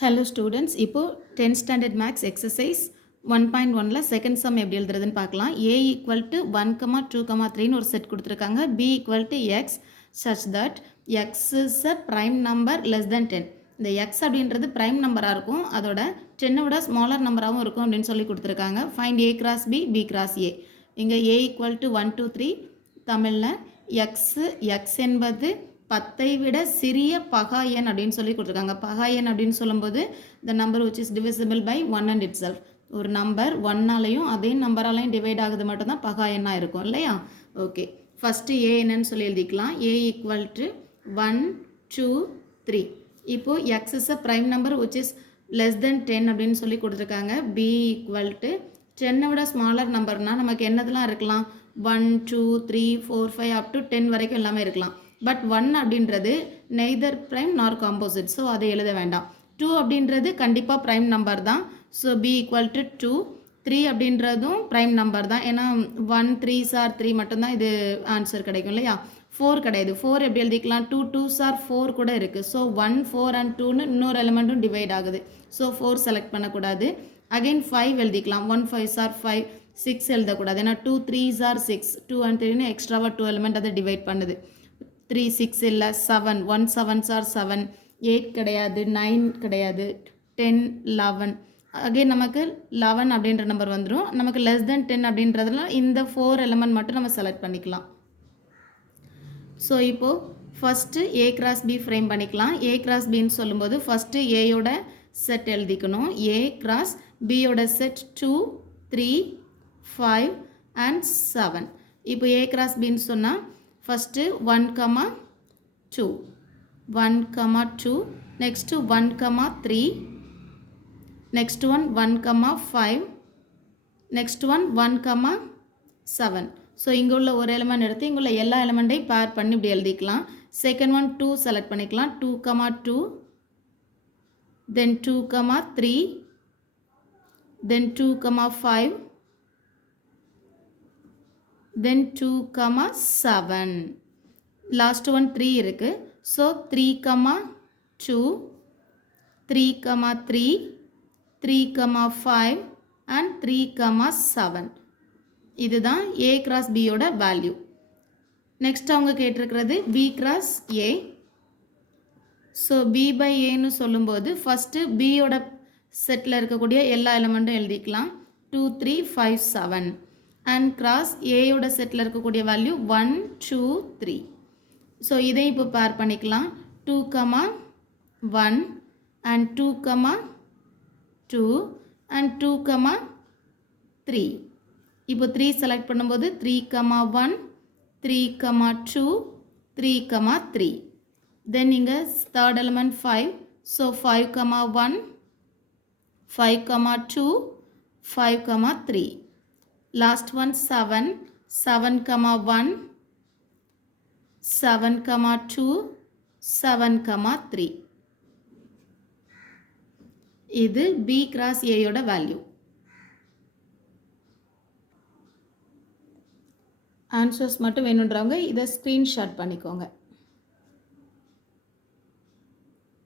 Hello students, இப்போ 10th standard maths exercise 1.1ல second sum எப்படி எழுதுறதுன்னு பார்க்கலாம். a equal to 1, 2, 3 ஒரு செட் கொடுத்துருக்காங்க. b equal to x such that x is a prime number less than 10. இந்த x அப்படின்றது prime நம்பராக இருக்கும், அதோட 10 விட smaller நம்பராகவும் இருக்கும் அப்படின்னு சொல்லி கொடுத்துருக்காங்க. find a cross b, b cross a. இங்கே a equal to 1, 2, 3 தமிழில் x என்பது 10ஐ விட சிறிய பகா எண் அப்படின்னு சொல்லி கொடுத்துருக்காங்க. பகா எண் அப்படின்னு சொல்லும்போது the number which is divisible by 1 and itself. ஒரு நம்பர் 1ஆலையும் அதே நம்பராலையும் டிவைட் ஆகுது மட்டும்தான் பகா எண்ணாக இருக்கும் இல்லையா? ஓகே, ஃபஸ்ட்டு ஏ என்னன்னு சொல்லி எழுதிக்கலாம். a equal to 1, 2, 3. இப்போது x is a prime number which is less than 10 அப்படின்னு சொல்லி கொடுத்துருக்காங்க. b equal to 10 விட ஸ்மாலர் நம்பர்னால் நமக்கு என்னதெல்லாம் இருக்கலாம்? 1, 2, 3, 4, 5 up to 10 வரைக்கும் எல்லாமே இருக்கலாம். பட் 1 அப்படின்றது நெய்தர் ப்ரைம் நார் காம்போசிட், ஸோ அதை எழுத வேண்டாம். 2 அப்படின்றது கண்டிப்பாக ப்ரைம் நம்பர் தான், ஸோ b ஈக்குவல் டு 2. 3 அப்படின்றதும் ப்ரைம் நம்பர் தான், ஏன்னா 1 3s are 3 மட்டும்தான் இது ஆன்சர் கிடைக்கும் இல்லையா? 4 கிடையாது. 4 எப்படி எழுதிக்கலாம்? 2 2s are 4 கூட இருக்குது. ஸோ 1 4 and 2ன்னு இன்னொரு எலிமெண்ட்டும் டிவைட் ஆகுது, ஸோ 4 செலக்ட் பண்ணக்கூடாது. அகெயின் 5 எழுதிக்கலாம். 1 5s are 5. 6 எழுதக்கூடாது, ஏன்னா 2 3s are 6. 2 and 3ன்னு எக்ஸ்ட்ராவாக 2 எலிமெண்ட் அதை டிவைட் பண்ணுது. 3 6 இல்லை, 7 1 7s are 7. 8 கிடையாது, 9 கிடையாது, 10 11. அகைன் நமக்கு 11 அப்படின்ற நம்பர் வந்துடும். நமக்கு லெஸ் தென் 10 அப்படின்றதுல இந்த 4 எலிமெண்ட் மட்டும் நம்ம செலக்ட் பண்ணிக்கலாம். ஸோ இப்போது first a cross b frame பண்ணிக்கலாம். a cross bன்னு சொல்லும்போது ஃபஸ்ட்டு ஏயோட செட் எழுதிக்கணும். a cross bயோட செட் 2 3 5 and 7. இப்போ a cross bன்னு சொன்னால் first 1, 2, 1, 2, next 1, 3, next one 1, 5, next one 1, 7. So இங்கே உள்ள ஒரு எலிமெண்ட் எடுத்து இங்கே உள்ள எல்லா எலிமெண்ட்டையும் பேர் பண்ணி இப்படி எழுதிக்கலாம். செகண்ட் ஒன் 2 செலக்ட் பண்ணிக்கலாம். 2, 2, then 2, 3, then 2, 5, then 2, 7. Last one 3 இருக்குது, ஸோ 3, 2, 3, 3, 3, 5 and 3, 7. இதுதான் a cross b யோட வேல்யூ. நெக்ஸ்ட் அவங்க கேட்டிருக்கிறது b cross a. So b by aன்னு சொல்லும்போது ஃபஸ்ட்டு b யோட செட்டில் இருக்கக்கூடிய எல்லா எலிமெண்ட்டும் எழுதிக்கலாம். 2 3 5 7 அண்ட் கிராஸ் ஏயோட செட்டில் இருக்கக்கூடிய வேல்யூ 1 2 3. ஸோ இதை இப்போ பேர் பண்ணிக்கலாம். 2, 1 and 2, 2 and 2, 3. இப்போ 3 செலக்ட் பண்ணும்போது 3, 1, 3, 2, 3, 3. தென் இங்கே third element 5, so 5, 1, 5, 2, 5, 3. Last one 7, 7, 1, 7, 2, 7, 3. இது b cross a யோட வேல்யூ. ஆன்சர்ஸ் மட்டும் வேணுன்றவங்க இதை ஸ்க்ரீன்ஷாட் பண்ணிக்கோங்க.